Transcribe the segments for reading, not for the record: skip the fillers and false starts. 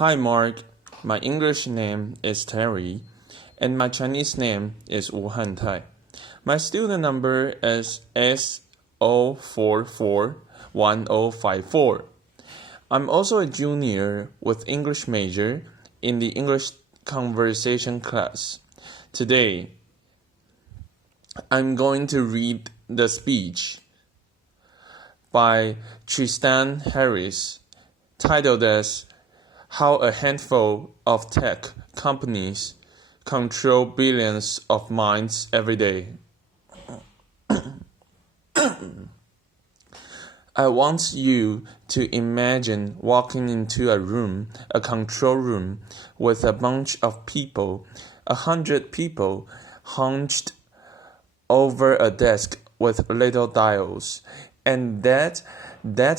Hi Mark, my English name is Terry, and my Chinese name is Wu Hantai. My student number is S0441054. I'm also a junior with English major in the English conversation class. Today, I'm going to read the speech by Tristan Harris, titled as How a Handful of Tech Companies Control Billions of Minds Every Day. I want you to imagine walking into a control room, with a bunch of people, 100 people, hunched over a desk with little dials, and that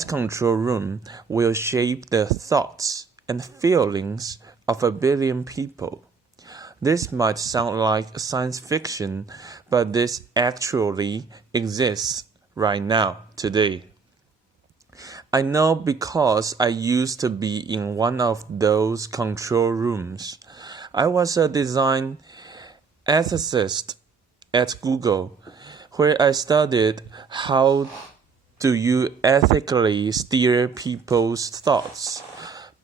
control room will shape the thoughts and feelings of 1 billion people. This might sound like science fiction, but this actually exists right now, today. I know because I used to be in one of those control rooms. I was a design ethicist at Google, where I studied how do you ethically steer people's thoughts.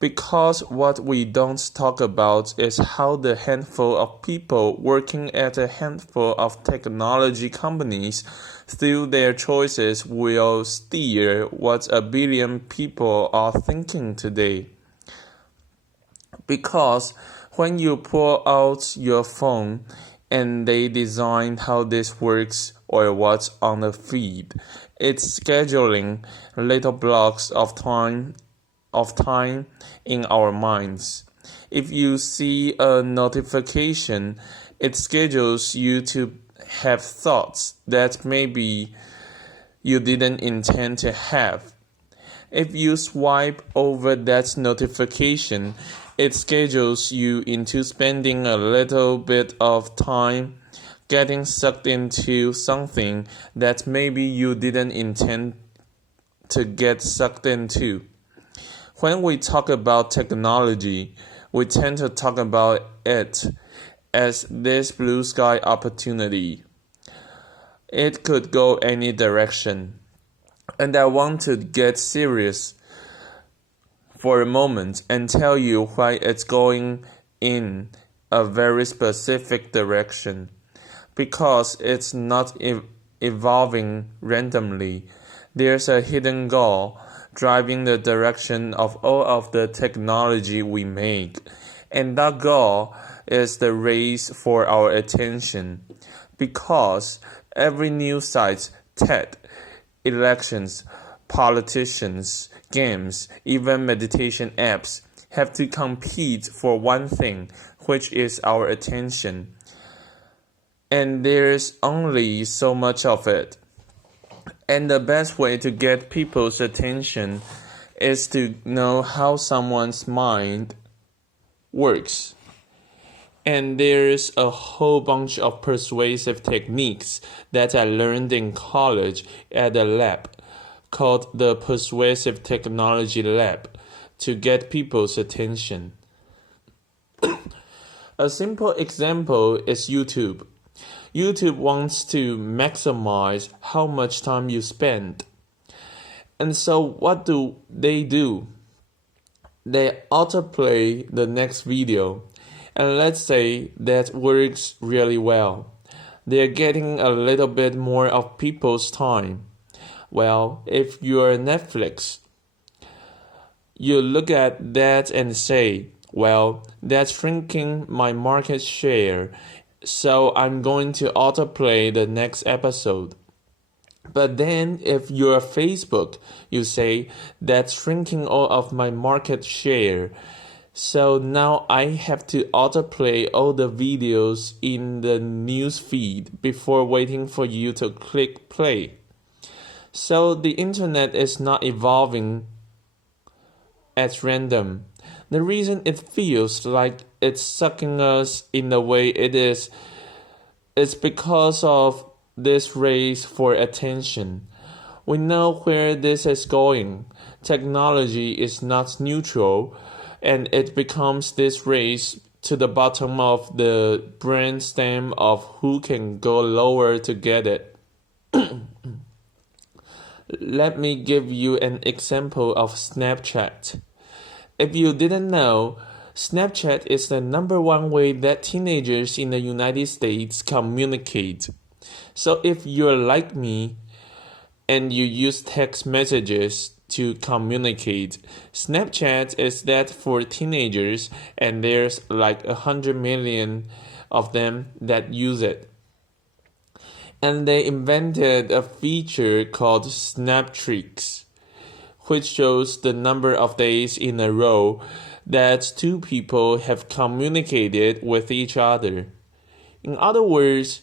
Because what we don't talk about is how the handful of people working at a handful of technology companies through their choices will steer what 1 billion people are thinking today. Because when you pull out your phone and they design how this works or what's on the feed, it's scheduling little blocks of time in our minds. If you see a notification, it schedules you to have thoughts that maybe you didn't intend to have. If you swipe over that notification, it schedules you into spending a little bit of time getting sucked into something that maybe you didn't intend to get sucked into. When we talk about technology, we tend to talk about it as this blue sky opportunity. It could go any direction. And I want to get serious for a moment and tell you why it's going in a very specific direction. Because it's not evolving randomly. There's a hidden goal driving the direction of all of the technology we make. And that goal is the race for our attention. Because every news site, TED, elections, politicians, games, even meditation apps have to compete for one thing, which is our attention. And there's only so much of it. And the best way to get people's attention is to know how someone's mind works. And there's a whole bunch of persuasive techniques that I learned in college at a lab called the Persuasive Technology Lab to get people's attention. A simple example is YouTube. YouTube wants to maximize how much time you spend. And so what do? They autoplay the next video. And let's say that works really well. They're getting a little bit more of people's time. Well, if you're Netflix, you look at that and say, well, that's shrinking my market share, so I'm going to autoplay the next episode. But then if you're Facebook, you say, that's shrinking all of my market share, so now I have to autoplay all the videos in the news feed before waiting for you to click play. So the internet is not evolving at random. The reason it feels like it's sucking us in the way it is because of this race for attention. We know where this is going. Technology is not neutral, and it becomes this race to the bottom of the brainstem of who can go lower to get it. Let me give you an example of Snapchat. If you didn't know, Snapchat is the #1 way that teenagers in the United States communicate. So if you're like me and you use text messages to communicate, Snapchat is that for teenagers, and there's like 100 million of them that use it. And they invented a feature called Snapstreaks, which shows the number of days in a row that two people have communicated with each other. In other words,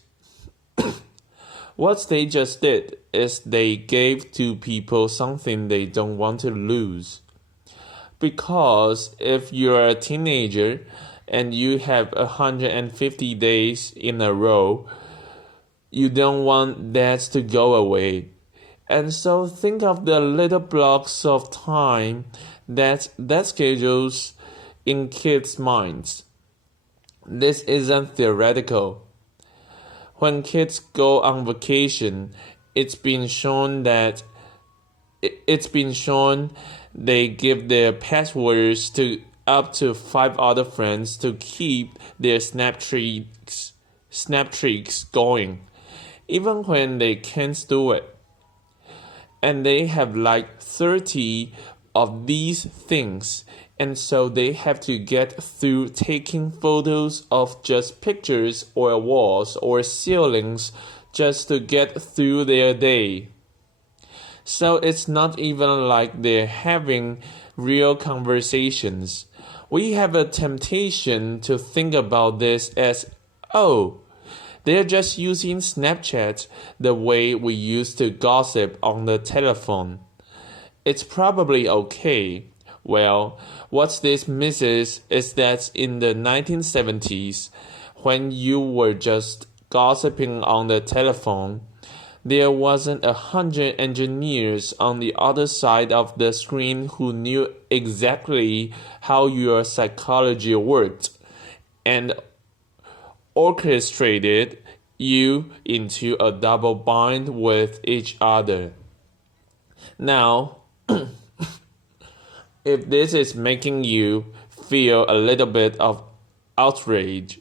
what they just did is they gave two people something they don't want to lose. Because if you're a teenager and you have 150 days in a row, you don't want that to go away. And so think of the little blocks of time that schedules in kids' minds. This isn't theoretical. When kids go on vacation, it's been shown they give their passwords to up to 5 other friends to keep their Snapstreaks going, even when they can't do it. And they have like 30 of these things, and so they have to get through taking photos of just pictures or walls or ceilings just to get through their day. So it's not even like they're having real conversations. We have a temptation to think about this as, oh, they're just using Snapchat the way we used to gossip on the telephone. It's probably okay. Well, what this misses is that in the 1970s, when you were just gossiping on the telephone, there wasn't 100 engineers on the other side of the screen who knew exactly how your psychology worked and orchestrated you into a double bind with each other. Now, if this is making you feel a little bit of outrage,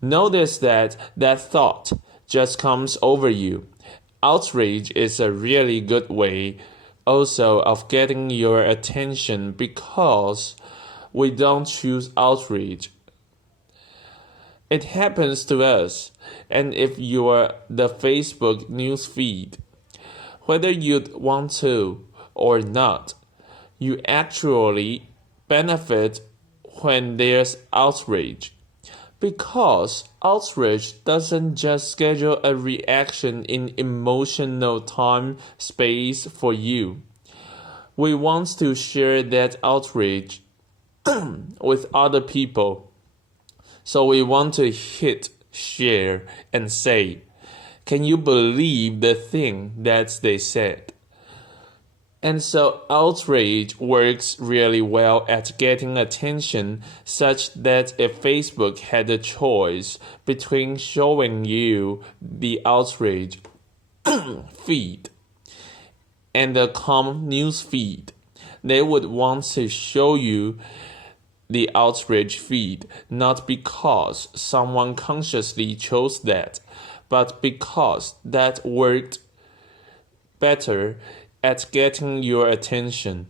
notice that thought just comes over you. Outrage is a really good way also of getting your attention because we don't choose outrage. It happens to us, and if you're the Facebook news feed, whether you'd want to or not, you actually benefit when there's outrage. Because outrage doesn't just schedule a reaction in emotional time space for you. We want to share that outrage with other people. So we want to hit share and say, can you believe the thing that they said? And so outrage works really well at getting attention, such that if Facebook had a choice between showing you the outrage feed and the calm news feed, they would want to show you the outrage feed, not because someone consciously chose that, but because that worked better at getting your attention.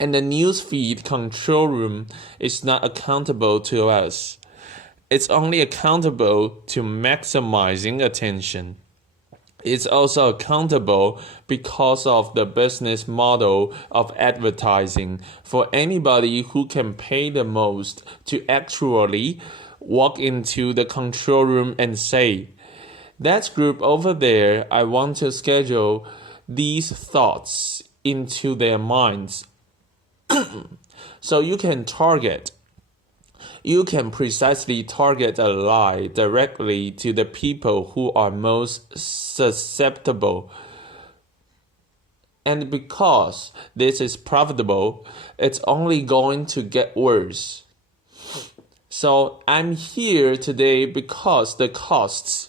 And the newsfeed control room is not accountable to us. It's only accountable to maximizing attention. It's also accountable because of the business model of advertising for anybody who can pay the most to actually walk into the control room and say, that group over there, I want to schedule these thoughts into their minds. So you can precisely target a lie directly to the people who are most susceptible. And because this is profitable, it's only going to get worse. So I'm here today because the costs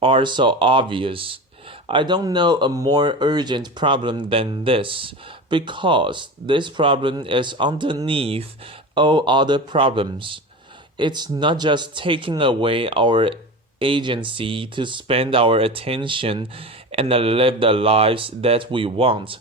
are so obvious. I don't know a more urgent problem than this, because this problem is underneath all other problems. It's not just taking away our agency to spend our attention and live the lives that we want.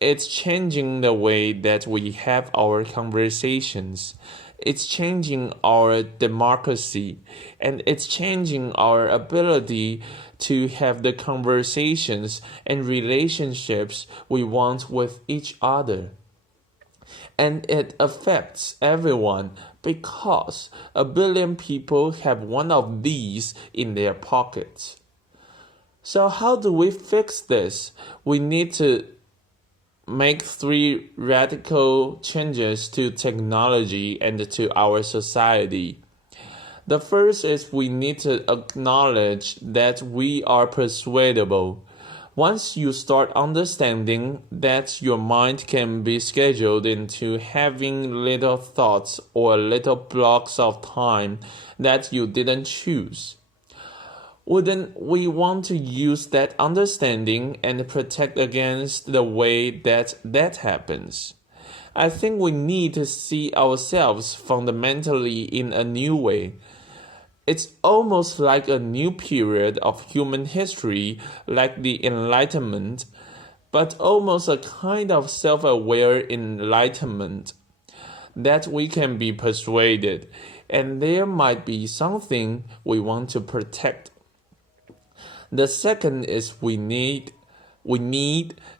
It's changing the way that we have our conversations. It's changing our democracy, and it's changing our ability to have the conversations and relationships we want with each other. And it affects everyone because 1 billion people have one of these in their pockets. So how do we fix this? We need to make 3 radical changes to technology and to our society. The first is we need to acknowledge that we are persuadable. Once you start understanding that your mind can be scheduled into having little thoughts or little blocks of time that you didn't choose, wouldn't we want to use that understanding and protect against the way that happens? I think we need to see ourselves fundamentally in a new way. It's almost like a new period of human history, like the Enlightenment, but almost a kind of self-aware enlightenment, that we can be persuaded, and there might be something we want to protect. The second is we need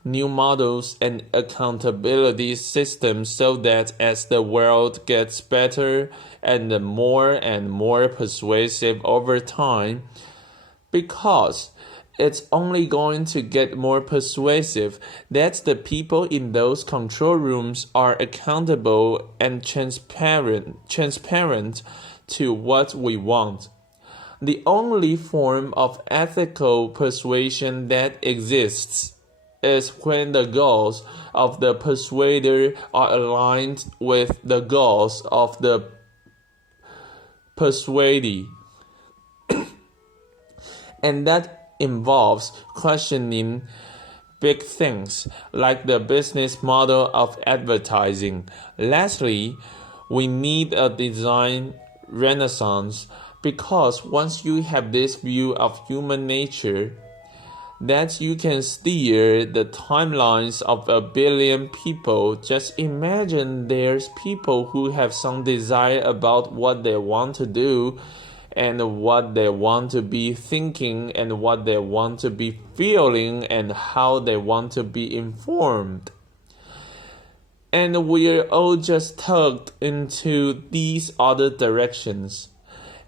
new models and accountability systems so that as the world gets better and more persuasive over time, because it's only going to get more persuasive, that the people in those control rooms are accountable and transparent to what we want. The only form of ethical persuasion that exists is when the goals of the persuader are aligned with the goals of the persuadee. And that involves questioning big things like the business model of advertising. Lastly, we need a design renaissance, because once you have this view of human nature, that you can steer the timelines of 1 billion people, just imagine there's people who have some desire about what they want to do and what they want to be thinking and what they want to be feeling and how they want to be informed. And we're all just tugged into these other directions.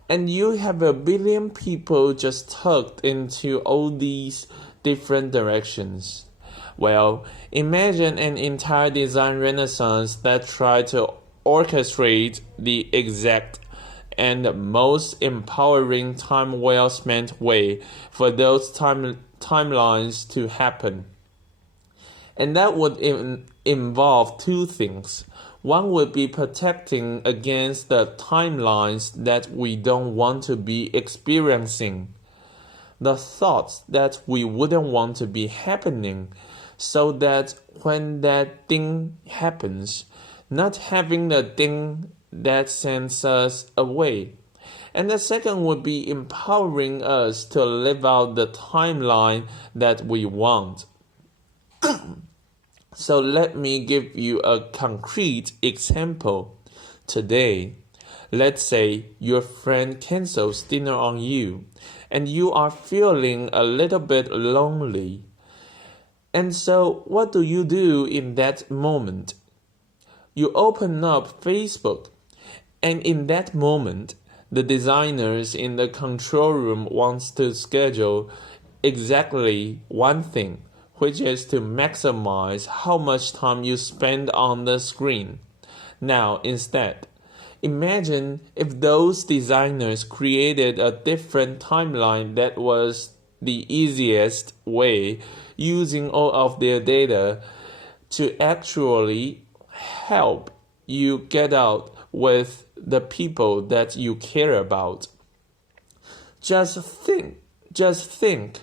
And you have 1 billion people just tucked into all these different directions. Well, imagine an entire design renaissance that tried to orchestrate the exact and most empowering time well spent way for those timelines to happen. And that would involve 2 things. One would be protecting against the timelines that we don't want to be experiencing, the thoughts that we wouldn't want to be happening, so that when that thing happens, not having the thing that sends us away. And the second would be empowering us to live out the timeline that we want. So let me give you a concrete example. Today, let's say your friend cancels dinner on you, and you are feeling a little bit lonely. And so what do you do in that moment? You open up Facebook, and in that moment, the designers in the control room wants to schedule exactly one thing, which is to maximize how much time you spend on the screen. Now, instead, imagine if those designers created a different timeline that was the easiest way, using all of their data to actually help you get out with the people that you care about. Just think,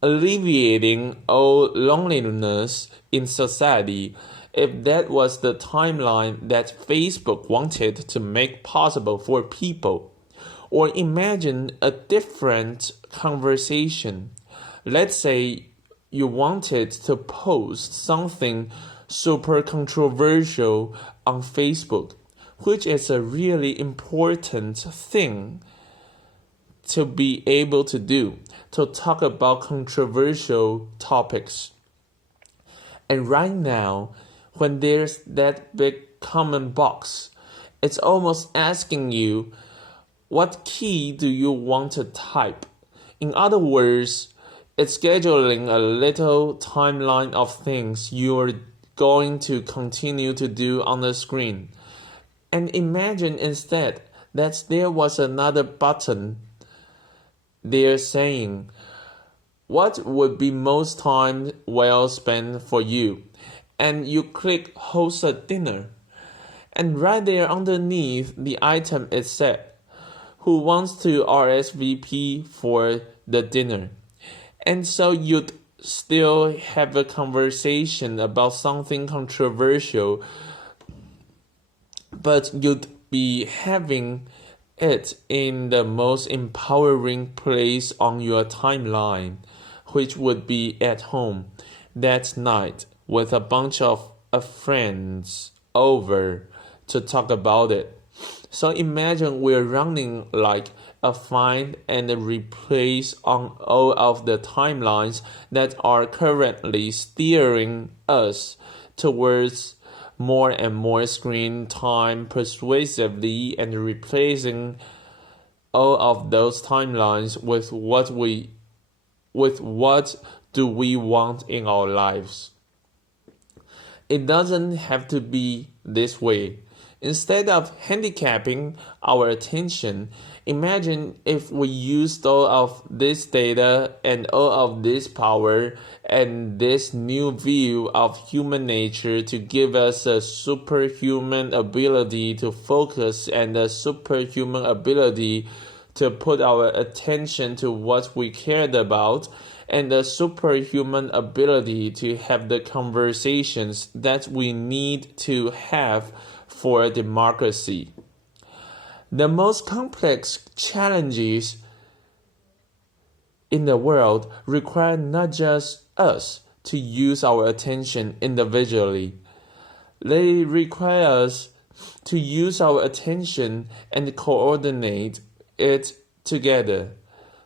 alleviating all loneliness in society, if that was the timeline that Facebook wanted to make possible for people. Or imagine a different conversation. Let's say you wanted to post something super controversial on Facebook, which is a really important thing to be able to do, to talk about controversial topics. And right now, when there's that big comment box, it's almost asking you, what key do you want to type? In other words, it's scheduling a little timeline of things you're going to continue to do on the screen. And imagine instead that there was another button there saying, what would be most time well spent for you? And you click host a dinner. And right there underneath the item is set, who wants to RSVP for the dinner. And so you'd still have a conversation about something controversial, but you'd be having it in the most empowering place on your timeline, which would be at home that night with a bunch of friends over to talk about it. So imagine we're running like a find and replace on all of the timelines that are currently steering us towards more and more screen time persuasively, and replacing all of those timelines with what do we want in our lives. It doesn't have to be this way. Instead of handicapping our attention, imagine if we used all of this data and all of this power and this new view of human nature to give us a superhuman ability to focus and a superhuman ability to put our attention to what we cared about, and a superhuman ability to have the conversations that we need to have for democracy. The most complex challenges in the world require not just us to use our attention individually. They require us to use our attention and coordinate it together.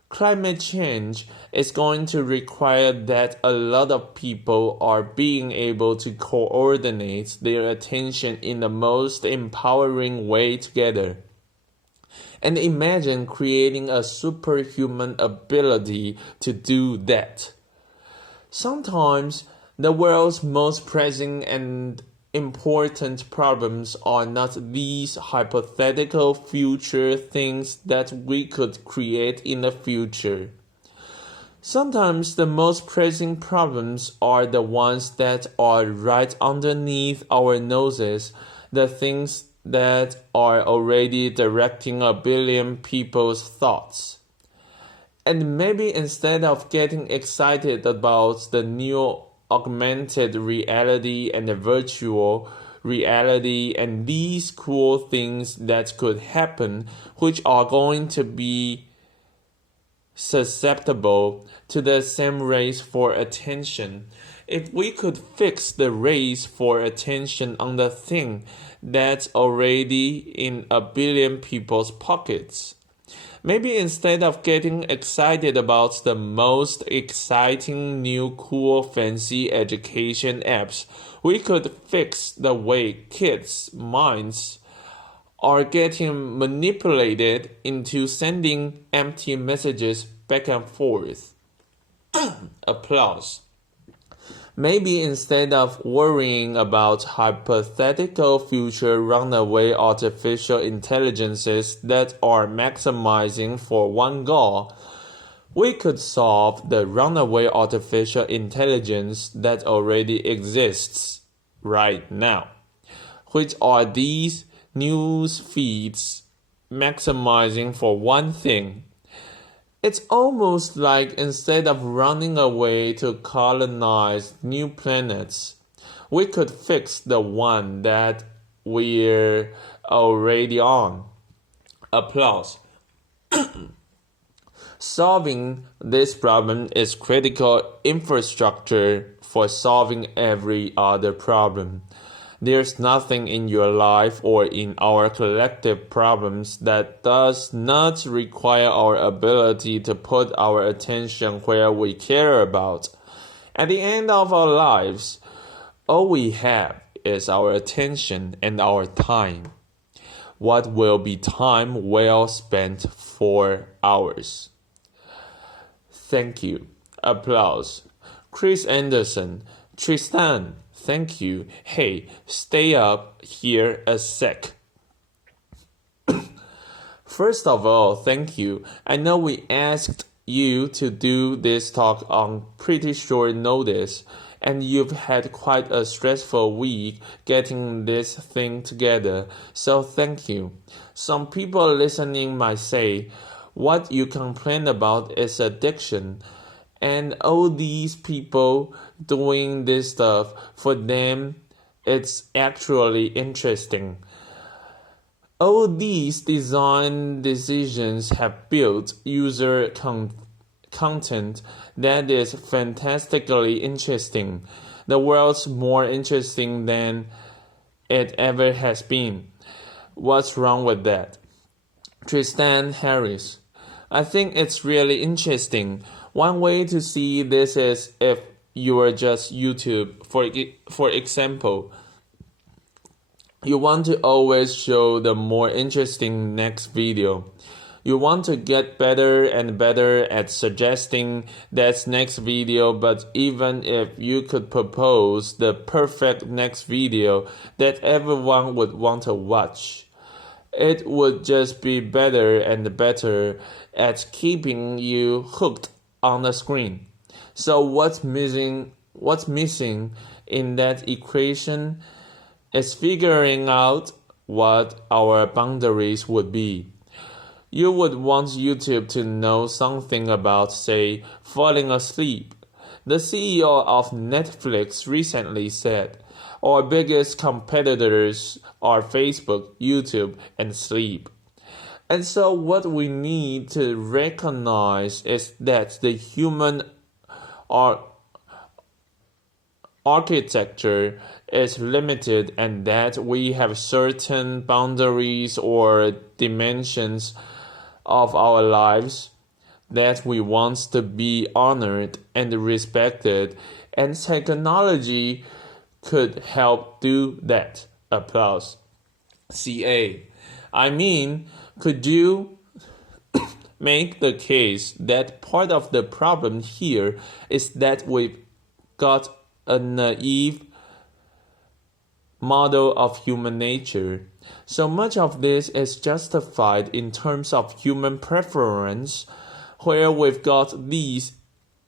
Climate change is going to require that a lot of people are being able to coordinate their attention in the most empowering way together. And imagine creating a superhuman ability to do that. Sometimes the world's most pressing and important problems are not these hypothetical future things that we could create in the future. Sometimes the most pressing problems are the ones that are right underneath our noses, the things that are already directing a billion people's thoughts. And maybe instead of getting excited about the new augmented reality and the virtual reality and these cool things that could happen, which are going to be susceptible to the same race for attention, if we could fix the race for attention on the thing that's already in a billion people's pockets. Maybe instead of getting excited about the most exciting new cool fancy education apps, we could fix the way kids' minds are getting manipulated into sending empty messages back and forth. Applause. Maybe instead of worrying about hypothetical future runaway artificial intelligences that are maximizing for one goal, We could solve the runaway artificial intelligence that already exists right now, which are these news feeds maximizing for one thing. It's almost like instead of running away to colonize new planets, we could fix the one that we're already on. Applause. Solving this problem is critical infrastructure for solving every other problem. There's nothing in your life or in our collective problems that does not require our ability to put our attention where we care about. At the end of our lives, all we have is our attention and our time. What will be time well spent for ours? Thank you. Applause. Chris Anderson. Tristan. Thank you. Hey, stay up here a sec. First of all, thank you. I know we asked you to do this talk on pretty short notice, and you've had quite a stressful week getting this thing together, so thank you. Some people listening might say, what you complain about is addiction, and all these people doing this stuff, for them, it's actually interesting. All these design decisions have built user content that is fantastically interesting. The world's more interesting than it ever has been. What's wrong with that? Tristan Harris. I think it's really interesting. One way to see this is if you are just YouTube. For example, you want to always show the more interesting next video. You want to get better and better at suggesting that next video, but even if you could propose the perfect next video that everyone would want to watch, it would just be better and better at keeping you hooked on the screen. So what's missing in that equation is figuring out what our boundaries would be. You would want YouTube to know something about, say, falling asleep. The CEO of Netflix recently said, our biggest competitors are Facebook, YouTube, and sleep. And so what we need to recognize is that the human architecture is limited and that we have certain boundaries or dimensions of our lives that we want to be honored and respected, and technology could help do that. Applause. CA. I mean, could you make the case that part of the problem here is that we've got a naive model of human nature? So much of this is justified in terms of human preference, where we've got these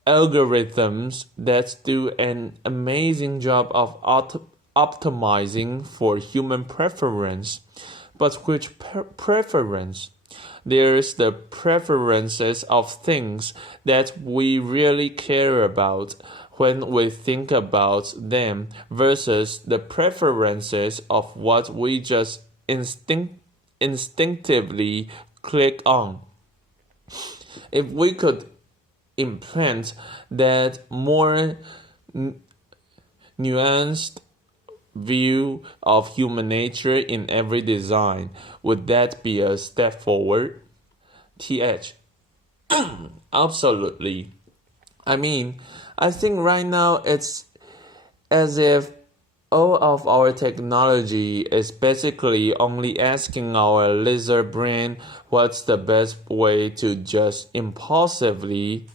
algorithms that do an amazing job of optimizing for human preference. But which preference? There's the preferences of things that we really care about when we think about them versus the preferences of what we just instinctively click on. If we could implant that more nuanced view of human nature in every design, would that be a step forward? TH. Absolutely. I mean, I think right now it's as if all of our technology is basically only asking our lizard brain what's the best way to just impulsively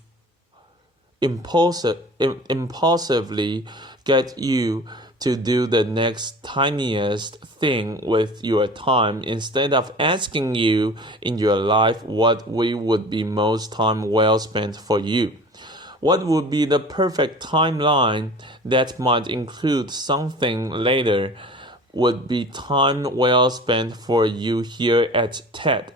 get you to do the next tiniest thing with your time instead of asking you in your life what would be most time well spent for you. What would be the perfect timeline that might include something later would be time well spent for you here at TED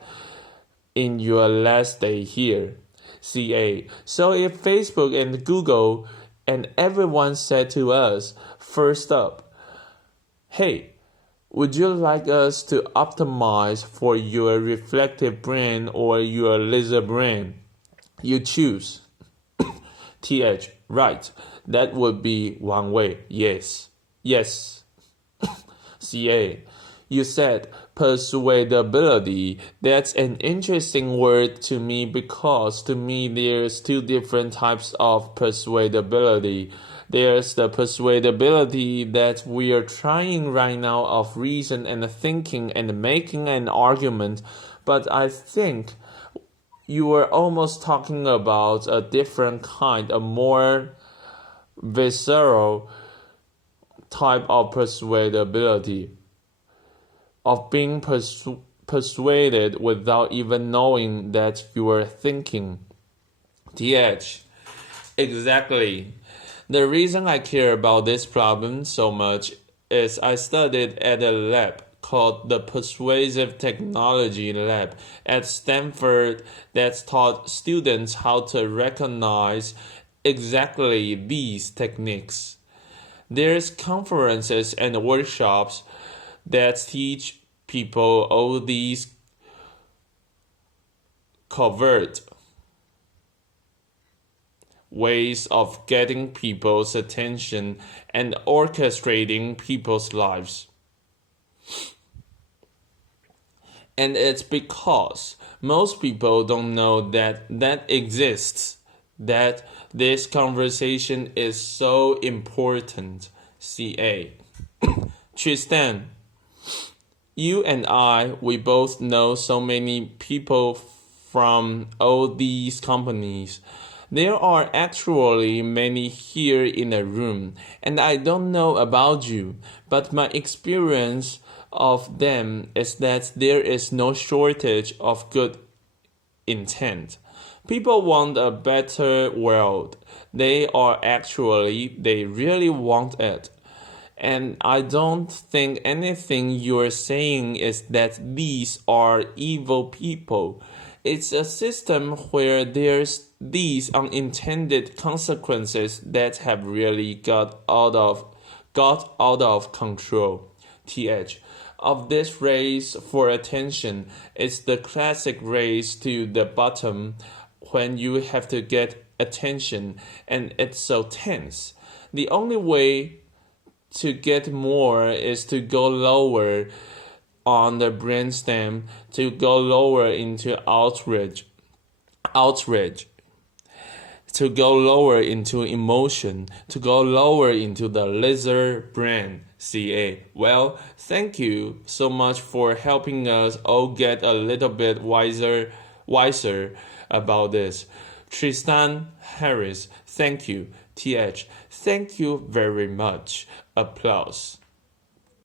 in your last day here. CA. So if Facebook and Google and everyone said to us, first up, hey, would you like us to optimize for your reflective brain or your lizard brain? You choose. TH, right. That would be one way. Yes. Yes. CA. You said persuadability. That's an interesting word to me because to me there's two different types of persuadability. There's the persuadability that we are trying right now of reason and thinking and making an argument, but I think you were almost talking about a different kind, a more visceral type of persuadability, of being persuaded without even knowing that you are thinking. TH. Exactly. The reason I care about this problem so much is I studied at a lab called the Persuasive Technology Lab at Stanford that taught students how to recognize exactly these techniques. There's conferences and workshops that teach people all these covert ways of getting people's attention and orchestrating people's lives. And it's because most people don't know that exists, that this conversation is so important. CA. Tristan, you and I, we both know so many people from all these companies. There are actually many here in the room, and I don't know about you, but my experience of them is that there is no shortage of good intent. People want a better world. They really want it. And I don't think anything you're saying is that these are evil people. It's a system where there's these unintended consequences that have really got out of control. TH. Of this race for attention, it's the classic race to the bottom when you have to get attention and it's so tense. The only way to get more is to go lower on the brainstem, to go lower into outrage, to go lower into emotion, to go lower into the lizard brain. CA. Well, thank you so much for helping us all get a little bit wiser about this. Tristan Harris, thank you. TH, thank you very much. Applause.